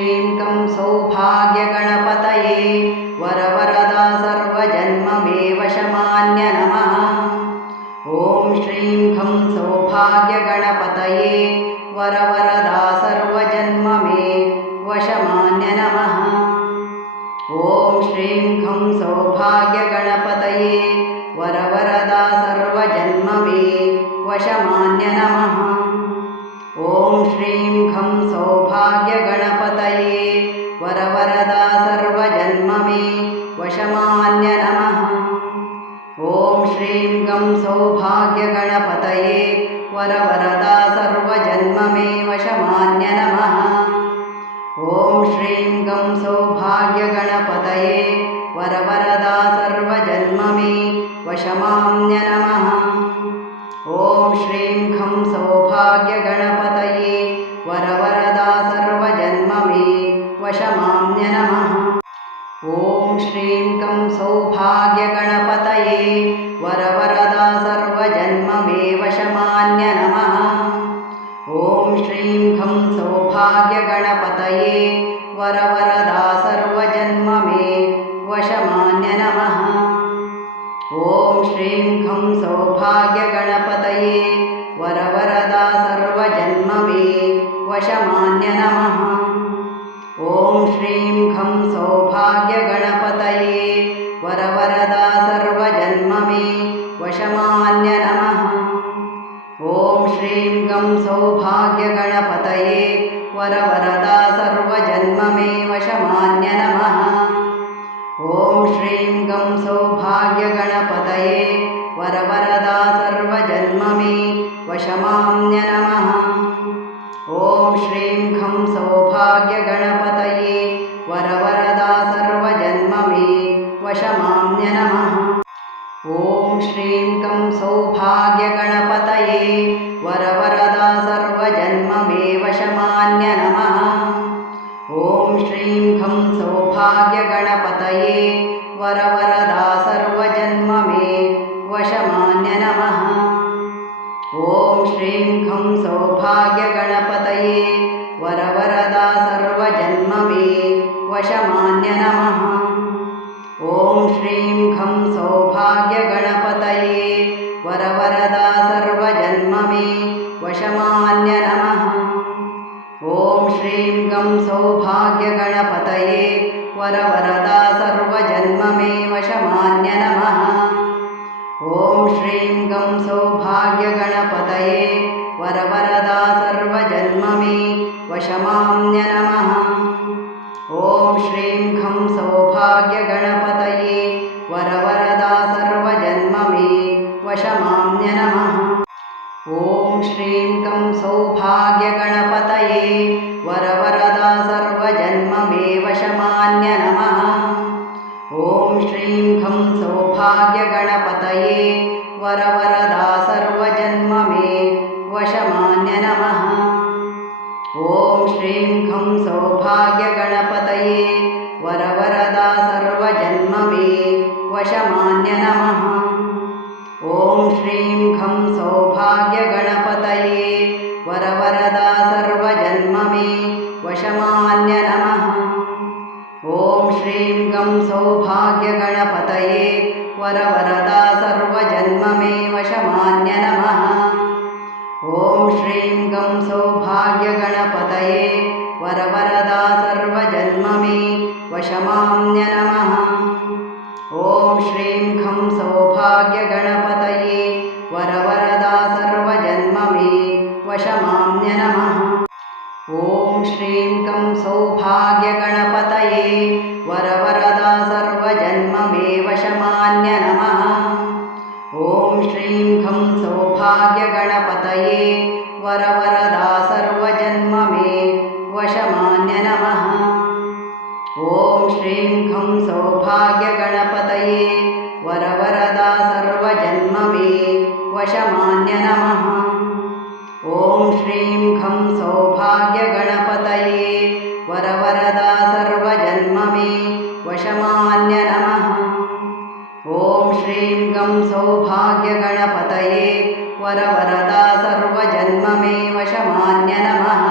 श्रीं सौभाग्यगणपतये वरवरदा सर्वजन्ममे वशमान्य नमः। ॐ श्रीं खं सौभाग्यगणपतये वरवरदा सर्वजन्ममे वशमान्य नमः। ॐ श्रीं खं सौभाग्यगणपतये वरवरदा सर्वजन्ममे वशमान्य नमः ॐ श्रीं खं सौभाग्यगणपतये वरवरदा सर्वजन्ममे वशमान्य नमः। ॐ श्रीं गं सौभाग्यगणपतये वरवरदा सर्वजन्ममे वशमान्य नमः। ॐ श्रीं गं सौभाग्यगणपतये वरवरदा सर्वजन्ममे वशमान्य नमः। ॐ श्रीं खं सौभाग्यगणपतये वशमान्य नमः ॐ श्रीं कं सौभाग्यगणपतये वरवरदा सर्वजन्ममे वशमान्य नमः ॐ श्रीं खं सौभाग्यगणपतये वरवरदा सर्वजन्ममे वशमान्य नमः ॐ श्रीं खं सौभाग्यगणपतये वरवरदा सर्वजन्ममे वशमान्य नमः श्रीं खं सौभाग्यगणपतये वरवरदा सर्वजन्ममे वशमान्य नमः। ॐ श्रीं गं सौभाग्यगणपतये वरवरदा सर्वजन्ममे वशमान्य नमः। ॐ श्रीं गं सौभाग्यगणपतये वरवरदा सर्वजन्ममे वशमान्य नमः ॐ श्रीं खं सौभाग्यगणपतये वरवरदा सर्वजन्ममे वशमान्य नमः। ॐ श्रीं कं सौभाग्यगणपतये वरवरदा सर्वजन्ममे वशमान्य नमः। ॐ श्रीं खं सौभाग्यगणपतये वरवरदा सर्वजन्ममे वशमान्य नमः ॐ श्रीं खं सौभाग्यगणपतये वरवरदा सर्वजन्ममे वशमान्य नमः। ॐ श्रीं खं सौभाग्यगणपतये वरवरदा सर्वजन्ममे वशमान्य नमः। ॐ श्रीं गं सौभाग्यगणपतये वरवरदा सर्वजन्ममे वशमान्य नमः ॐ श्रीं गं सौभाग्यगणपतये वरवरदा सर्वजन्ममे वशमान्य नमः। ॐ श्रीं खं सौभाग्यगणपतये वरवरदा सर्वजन्ममे वशमान्य नमः। ॐ श्रीं कं सौभाग्यगणपतये वरवरदा वरवरदा सर्वजन्ममे वशमान्य नमः। ॐ श्रीं गं सौभाग्यगणपतये वरवरदा सर्वजन्ममे वशमान्य नमः। ॐ श्रीं गं सौभाग्यगणपतये वरवरदा सर्वजन्ममे वशमान्य नमः। ॐ श्रीं खं सौभाग्यगणपतये वरवरदा श्रीं कं सौभाग्यगणपतये वरवरदा सर्वजन्ममे वशमान्य नमः। ॐ श्रीं खं सौभाग्यगणपतये वरवरदा सर्वजन्ममे वशमान्य नमः। ॐ श्रीं खं सौभाग्यगणपतये वरवरदा सर्वजन्ममे वशमान्य नमः। ॐ श्रीं खं सौभाग्यगणपतये वरवरदा सर्वजन्ममे वशमान्य नमः। ॐ श्रीं गं सौभाग्यगणपतये वरवरदा सर्वजन्ममे वशमान्य नमः।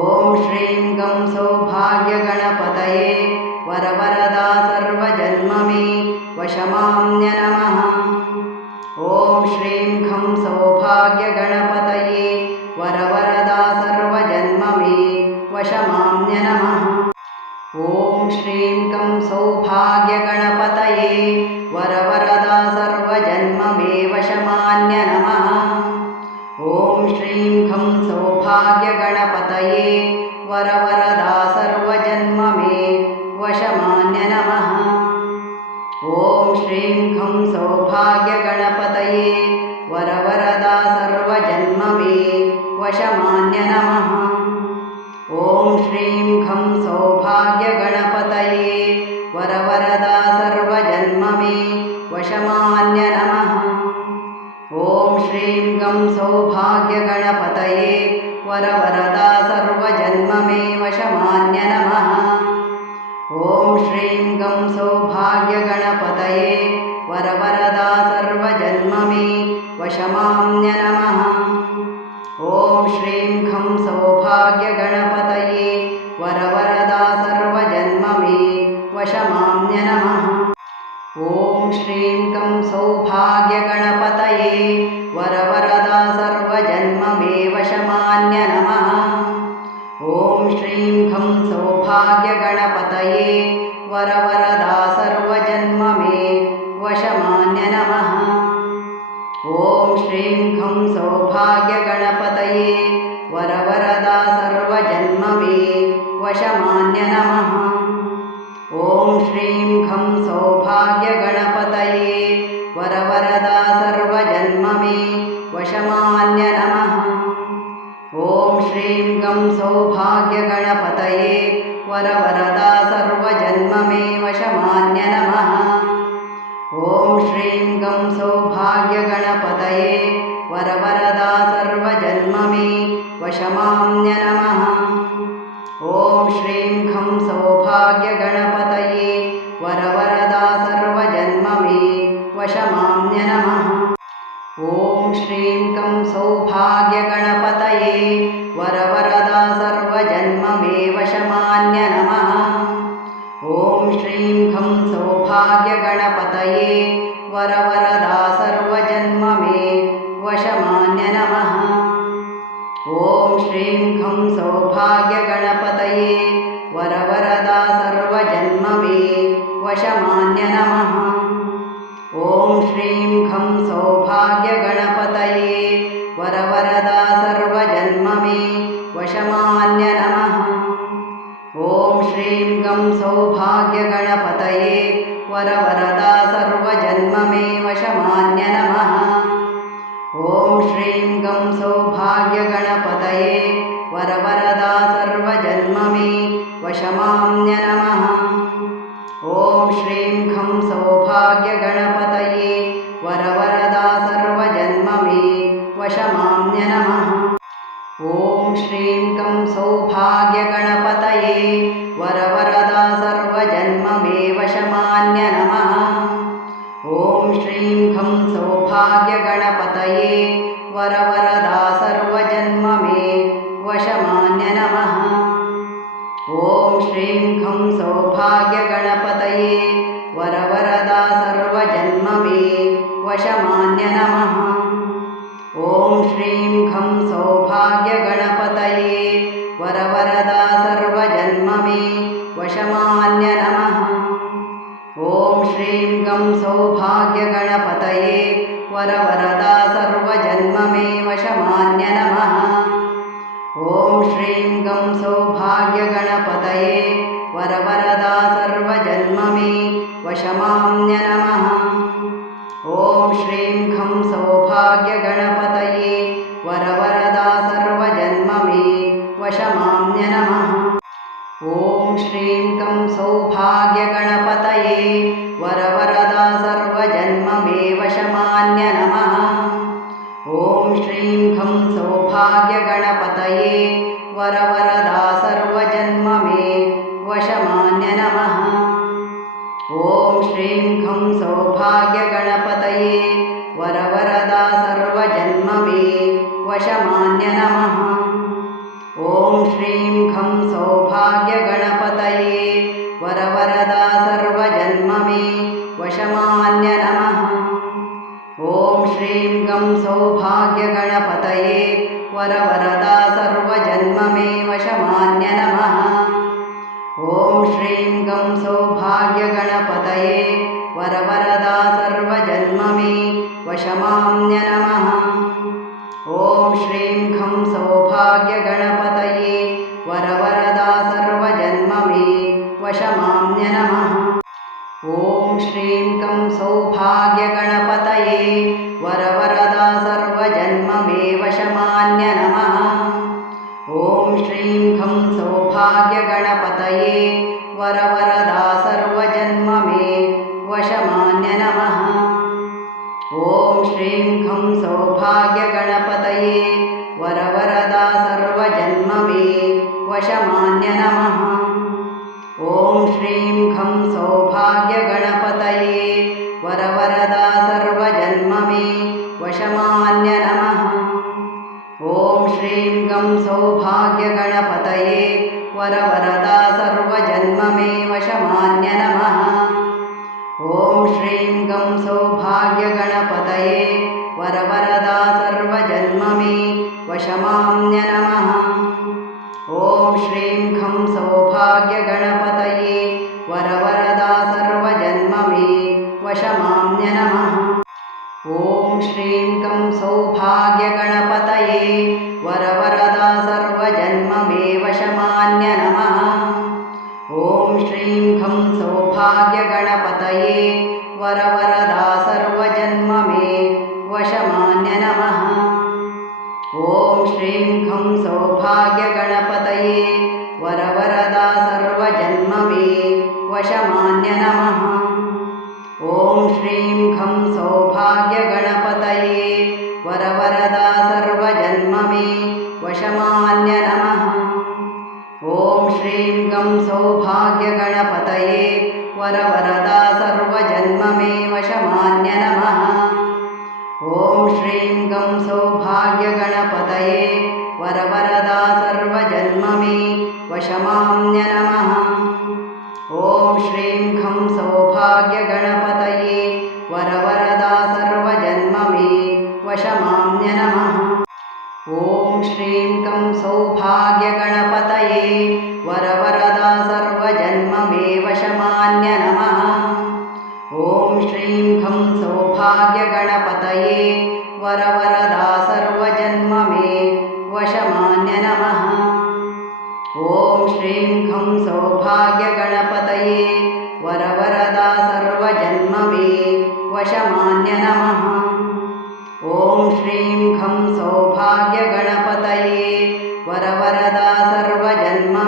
ॐ श्रीं गं सौभाग्यगणपतये वरवरदा सर्वजन्म मे वशमान्य नमः। ॐ श्रीं खं सौभाग्यगणपतये ॐ श्रीं कं सौभाग्यगणपतये वरवरदा सर्वजन्म मे वशमान्य नमः। ॐ श्रीं खं सौभाग्यगणपतये वरवरदा सर्वजन्म वशमान्य नमः। ॐ श्रीं खं सौभाग्यगणपतये वरवरदा सर्वजन्म मे वशमान्य नमः। ॐ श्रीं खं सौभाग्यगणपतये वरवरदा सर्वजन्म मे वशमान्य नमः। ॐ श्रीं गं सौभाग्यगणपतये वरवरदा सर्वजन्म मे वशमान्य नमः। ॐ श्रीं गं सौभाग्यगणपतये वरवरदा सर्वजन्म मे वशमान्य नमः। ॐ श्रीं खं सौभाग्यगणपतये वरवरदा सर्वजन्म मे वशमान्य नमः। ॐ श्रीं कं सौभाग्यगणपतये वरवरदा सर्वजन्म मे वशमान्य नमः। ॐ श्रीं सौभाग्यगणपतये वरवरदा सर्वजन्म मे वशमान्य नमः। ॐ श्रीं खं सौभाग्यगणपतये मे वशमान्य नमः ॐ श्रीं खं सौभाग्यगणपतये वरवरदा सर्वजन्म मे वशमान्य नमः ॐ श्रीं गं सौभाग्यगणपतये वरवरदा सर्वजन्म मे वशमान्य नमः ॐ श्रीं गं सौभाग्यगणपतये वरवरदा सर्वजन्म मे वशमान्य नमः ॐ श्रीं खं सौभाग्यगणपतये वरवरदा सर्वजन्म मे वशमान्य नमः ॐ श्रीं कं सौभाग्यगणपतये वरवरदा सर्वजन्म मे वशमान्य नमः ॐ श्रीं खं सौभाग्यगणपतये श्रीं खं सौभाग्यगणपतये वरवरदा सर्वजन्म मे वशमान्य नमः। ॐ श्रीं खं सौभाग्यगणपतये वरवरदा सर्वजन्म मे वशमान्य नमः। ॐ श्रीं गं सौभाग्यगणपतये वरवरदा श्रीं गं सौभाग्यगणपतये वरवरदा सर्वजन्म मे वशमान्य नमः। ॐ श्रीं खं सौभाग्यगणपतये वरवरदा सर्वजन्म मे वशमान्य नमः। ॐ श्रीं कं सौभाग्यगणपतये वरवरदा वरवरदा सर्वजन्म मे वशमान्य नमः। ॐ श्रीं गं सौभाग्यगणपतये वरवरदा सर्वजन्म मे वशमान्य नमः। ॐ श्रीं गं सौभाग्यगणपतये वरवरदा सर्वजन्म मे वशमान्य नमः। ॐ श्रीं खं सौभाग्यगणपतये श्रीं कं सौभाग्यगणपतये वरवरदा सर्वजन्म मे वशमान्य नमः। ॐ श्रीं खं सौभाग्यगणपतये वरवरदा सर्वजन्म मे वशमान्य नमः। ॐ श्रीं खं सौभाग्यगणपतये वरवरदा सर्वजन्म मे वशमान्य नमः। ॐ श्रीं खं सौभाग्यगणपतये वरवरदा सर्वजन्म मे वशमान्य नमः। ॐ श्रीं गं सौभाग्यगणपतये वरवरदा सर्वजन्म मे वशमान्य नमः। ॐ श्रीं गं सौभाग्यगणपतये वरवरदा सर्वजन्म मे वशमान्य नमः। ॐ श्रीं खं सौभाग्यगणपतये नमः। ॐ श्रीं कं सौभाग्यगणपतये वरवरदा सर्वजन्म मे वशमान्य नमः। ॐ श्रीं खं सौभाग्यगणपतये वरवरदा सर्वजन्म मे वशमान्य नमः। ॐ श्रीं खं सौभाग्यगणपतये वरवरदा सर्वजन्म मे वशमान्य नमः ॐ श्रीं खं सौभाग्यगणपतये वरवरदा सर्वजन्म मे वशमान्य नमः। ॐ श्रीं गं सौभाग्यगणपतये वरवरदा सर्वजन्म मे वशमान्य नमः। ॐ श्रीं गं सौभाग्यगणपतये वरवरदा सर्वजन्म मे वशमान्य नमः। ॐ श्रीं खं सौभाग्यगणपतये वरवरदा सर्वजन्म मे वशमान्य नमः। ॐ श्रीं कं सौभाग्यगणपतये वरवरदा सर्वजन्म मे वशमान्य नमः। ॐ श्रीं खं सौभाग्यगणपतये वरवरदा सर्वजन्म मे वशमान्य नमः। ॐ श्रीं खं सौभाग्यगणपतये वरवरदा सर्वजन्म मे वशमान्य नमः ॐ श्रीं खं सौभाग्यगणपतये वरवरदा सर्वजन्म मे वशमान्य नमः ॐ श्रीं गं सौभाग्यगणपतये वरवरदा सर्वजन्म मे वशमान्य नमः ॐ श्रीं गं सौभाग्यगणपतये वरवरदा सर्वजन्म मे वशमान्य नमः। ॐ श्रीं खं सौभाग्यगणपतये वरवरदा सर्वजन्म मे वशमान्य नमः। ॐ श्रीं कं सौभाग्यगणपतये वशमान्य नमः ॐ श्रीं खं सौभाग्यगणपतये वरवरदा सर्वजन्म मे वशमान्य नमः ॐ श्रीं खं सौभाग्यगणपतये वरवरदा सर्वजन्म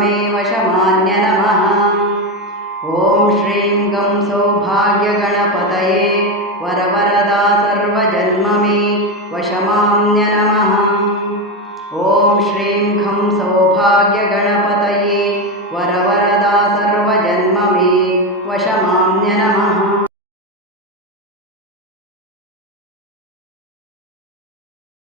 मे वशमान्य नमः ॐ श्रीं गं सौभाग्यगणपतये वरवरदा सर्वजन्ममे वशमान्य नमः। ॐ श्रीं खं सौभाग्यगणपतये वरवर